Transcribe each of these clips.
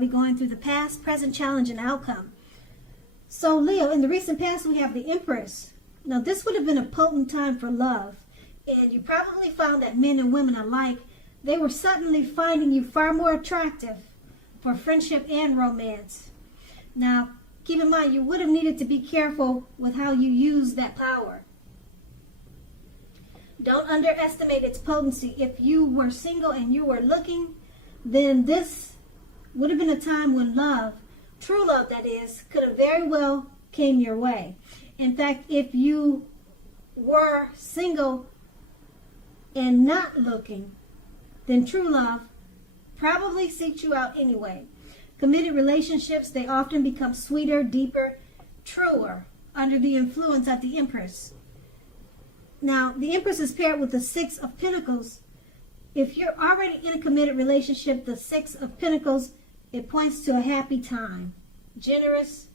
probably going through the past, present, challenge, and outcome. So Leo, in the recent past, we have the Empress. Now, this would have been a potent time for love. And you probably found that men and women alike, they were suddenly finding you far more attractive for friendship and romance. Now, keep in mind, you would have needed to be careful with how you use that power. Don't underestimate its potency. If you were single and you were looking, then this would have been a time when love, true love that is, could have very well came your way. In fact, if you were single and not looking, then true love probably seeks you out anyway. Committed relationships, they often become sweeter, deeper, truer under the influence of the Empress. Now, the Empress is paired with the Six of Pentacles. If you're already in a committed relationship, the Six of Pentacles, it points to a happy time, generous,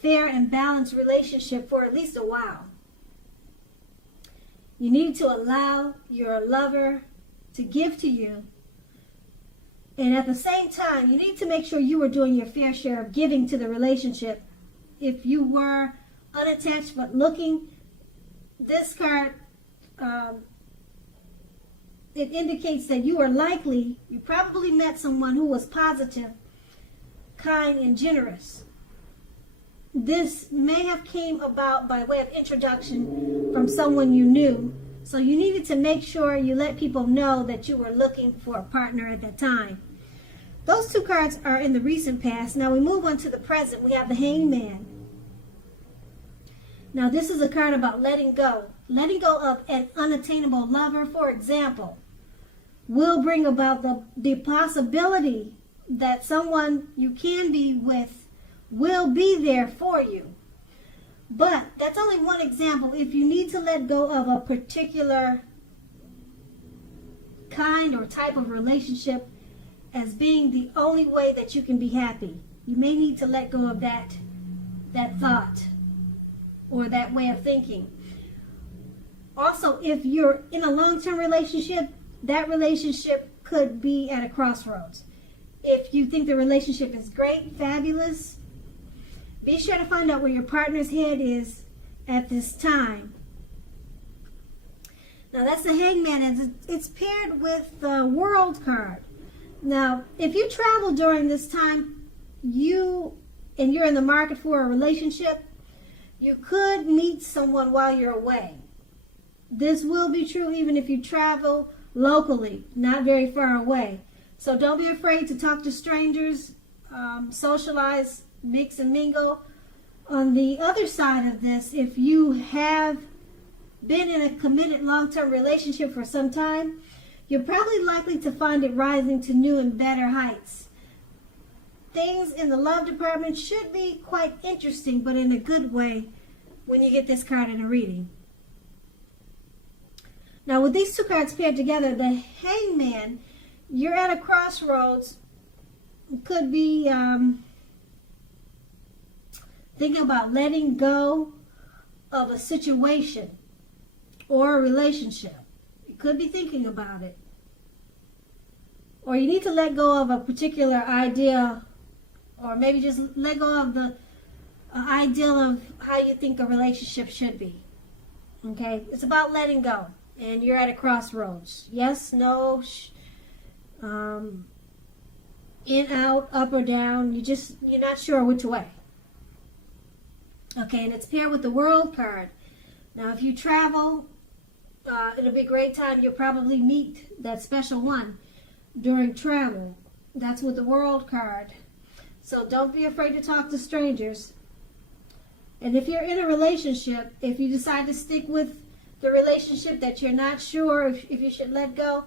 fair, and balanced relationship for at least a while. You need to allow your lover to give to you. And at the same time, you need to make sure you are doing your fair share of giving to the relationship. If you were unattached but looking, this card, it indicates that you probably met someone who was positive, kind, and generous. This may have came about by way of introduction from someone you knew. So you needed to make sure you let people know that you were looking for a partner at that time. Those two cards are in the recent past. Now we move on to the present. We have the Hangman. Now this is a card about letting go. Letting go of an unattainable lover, for example, will bring about the possibility that someone you can be with will be there for you. But that's only one example. If you need to let go of a particular kind or type of relationship as being the only way that you can be happy, you may need to let go of that thought or that way of thinking. Also, if you're in a long-term relationship, that relationship could be at a crossroads. If you think the relationship is great, fabulous, be sure to find out where your partner's head is at this time. Now that's the Hangman, and it's paired with the World card. Now, if you travel during this time, you're in the market for a relationship, you could meet someone while you're away. This will be true even if you travel locally, not very far away. So don't be afraid to talk to strangers, socialize, mix and mingle. On the other side of this, if you have been in a committed long-term relationship for some time, you're probably likely to find it rising to new and better heights. Things in the love department should be quite interesting, but in a good way when you get this card in a reading. Now with these two cards paired together, the Hangman, you're at a crossroads. It could be thinking about letting go of a situation or a relationship. You could be thinking about it. Or you need to let go of a particular idea, or maybe just let go of the ideal of how you think a relationship should be. Okay? It's about letting go. And you're at a crossroads. Yes, no, in, out, up or down. You're not sure which way. Okay, and it's paired with the World card. Now, if you travel, it'll be a great time. You'll probably meet that special one during travel. That's with the World card. So don't be afraid to talk to strangers. And if you're in a relationship, if you decide to stick with the relationship that you're not sure if you should let go,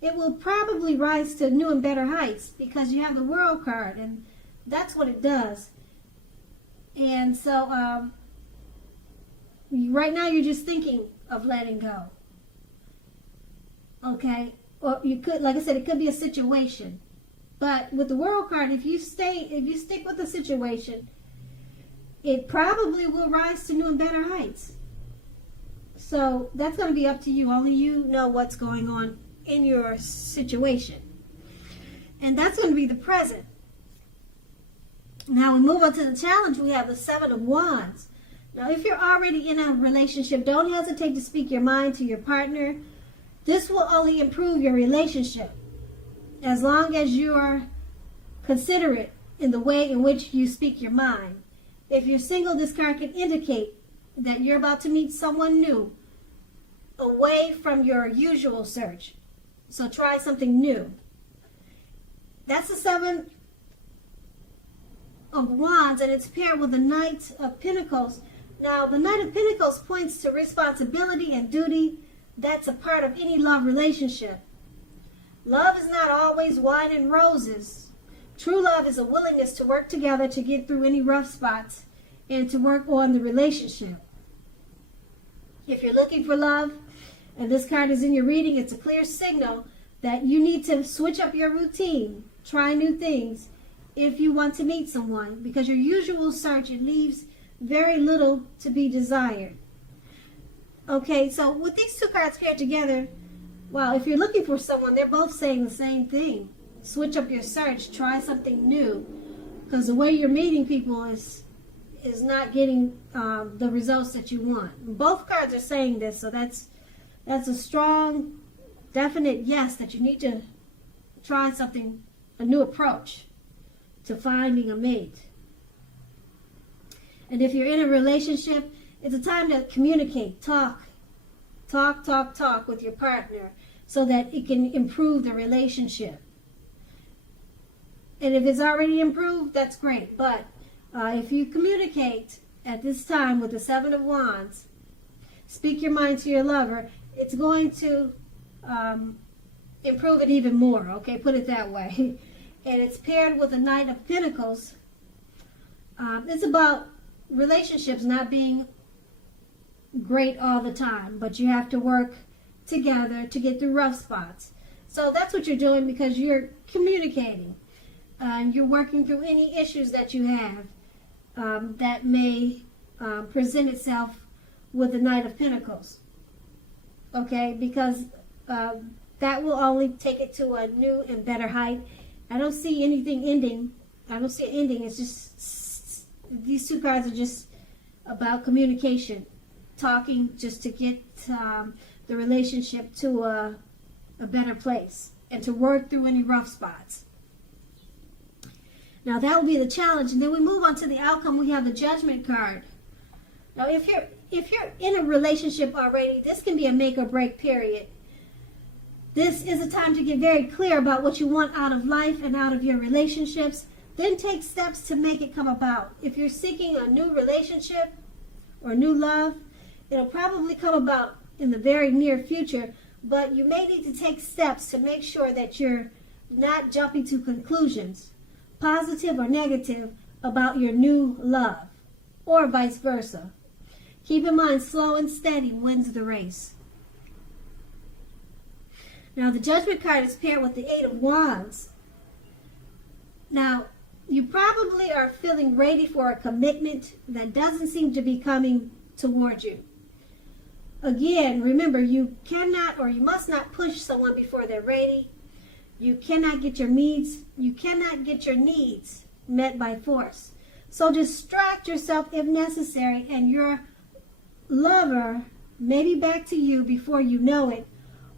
it will probably rise to new and better heights because you have the World card, and that's what it does. And so right now you're just thinking of letting go. Okay? Or you could, like I said, it could be a situation. But with the World card, if you stick with the situation, it probably will rise to new and better heights. So that's going to be up to you. Only you know what's going on in your situation. And that's going to be the present. Now we move on to the challenge. We have the Seven of Wands. Now, if you're already in a relationship, don't hesitate to speak your mind to your partner. This will only improve your relationship as long as you are considerate in the way in which you speak your mind. If you're single, this card can indicate that you're about to meet someone new away from your usual search. So try something new. That's the Seven of Wands, and it's paired with the Knight of Pentacles. Now, the Knight of Pentacles points to responsibility and duty. That's a part of any love relationship. Love is not always wine and roses. True love is a willingness to work together to get through any rough spots and to work on the relationship. If you're looking for love, and this card is in your reading, it's a clear signal that you need to switch up your routine, try new things if you want to meet someone, because your usual search, it leaves very little to be desired. Okay, so with these two cards paired together, well, if you're looking for someone, they're both saying the same thing. Switch up your search, try something new, because the way you're meeting people is not getting the results that you want. Both cards are saying this, so that's a strong, definite yes that you need to try something, a new approach to finding a mate. And if you're in a relationship, it's a time to communicate, talk with your partner so that it can improve the relationship. And if it's already improved, that's great. But if you communicate at this time with the Seven of Wands, speak your mind to your lover, it's going to improve it even more, okay? Put it that way. And it's paired with the Knight of Pentacles. It's about relationships not being great all the time, but you have to work together to get through rough spots. So that's what you're doing, because you're communicating. You're working through any issues that you have that may present itself with the Knight of Pentacles. Okay, because that will only take it to a new and better height. I don't see anything ending. I don't see it ending. It's just, these two cards are just about communication, talking just to get the relationship to a better place and to work through any rough spots. Now that will be the challenge, and then we move on to the outcome. We have the Judgment card. Now, if you're in a relationship already, this can be a make or break period. This is a time to get very clear about what you want out of life and out of your relationships. Then take steps to make it come about. If you're seeking a new relationship or new love, it'll probably come about in the very near future, but you may need to take steps to make sure that you're not jumping to conclusions, positive or negative, about your new love, or vice versa. Keep in mind, slow and steady wins the race. Now, the Judgment card is paired with the Eight of Wands. Now, you probably are feeling ready for a commitment that doesn't seem to be coming toward you. Again, remember, you cannot or you must not push someone before they're ready. You cannot get your needs met by force. So distract yourself if necessary, and your lover may be back to you before you know it,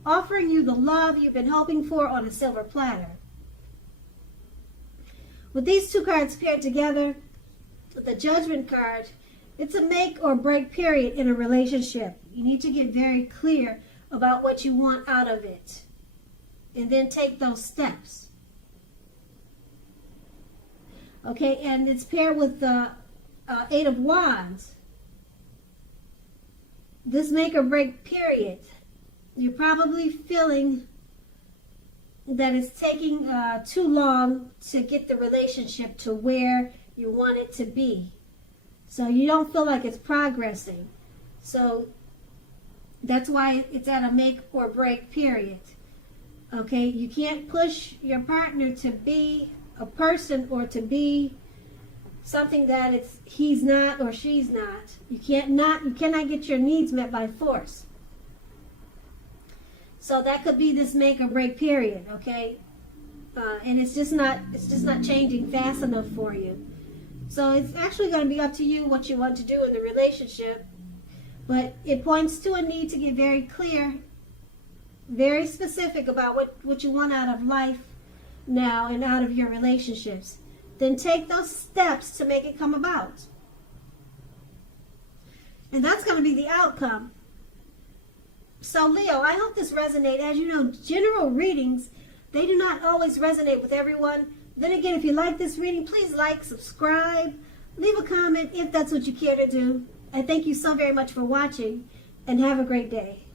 offering you the love you've been hoping for on a silver platter. With these two cards paired together, the Judgment card, it's a make or break period in a relationship. You need to get very clear about what you want out of it, and then take those steps. Okay, and it's paired with the Eight of Wands. This make or break period, you're probably feeling that it's taking too long to get the relationship to where you want it to be. So you don't feel like it's progressing. So that's why it's at a make or break period. Okay, you can't push your partner to be a person or to be something that he's not or she's not. You cannot get your needs met by force. So that could be this make or break period, okay? And it's just not changing fast enough for you. So it's actually going to be up to you what you want to do in the relationship. But it points to a need to get very clear, very specific about what you want out of life now and out of your relationships. Then take those steps to make it come about. And that's going to be the outcome. So Leo, I hope this resonates. As you know, general readings, they do not always resonate with everyone. Then again, if you like this reading, please like, subscribe, leave a comment if that's what you care to do. I thank you so very much for watching, and have a great day.